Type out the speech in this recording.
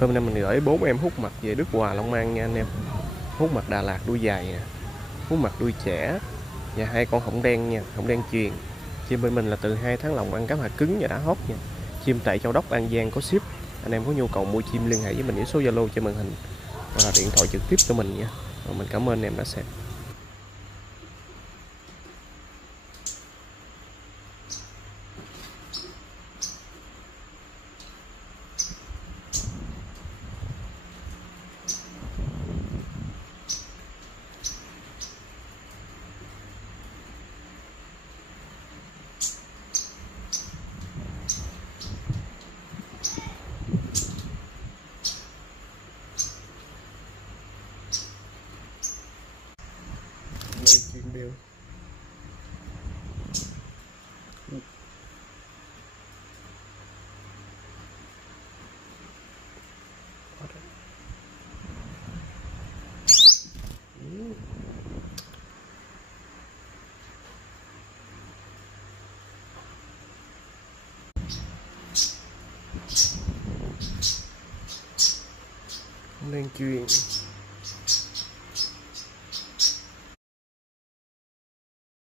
Hôm nay mình gửi 4 em hút mặt về Đức Hòa Long An nha anh em. Hút mặt Đà Lạt đuôi dài nè, hút mặt đuôi trẻ và 2 con họng đen nha, họng đen truyền. Chim bên mình là từ 2 tháng lòng ăn cá hạt cứng và đã hót nha. Chim tại Châu Đốc An Giang có ship. Anh em có nhu cầu mua chim liên hệ với mình ở số Zalo trên màn hình hoặc là điện thoại trực tiếp cho mình nha. Mình cảm ơn anh em đã xem. Chim đeo họng đen truyền.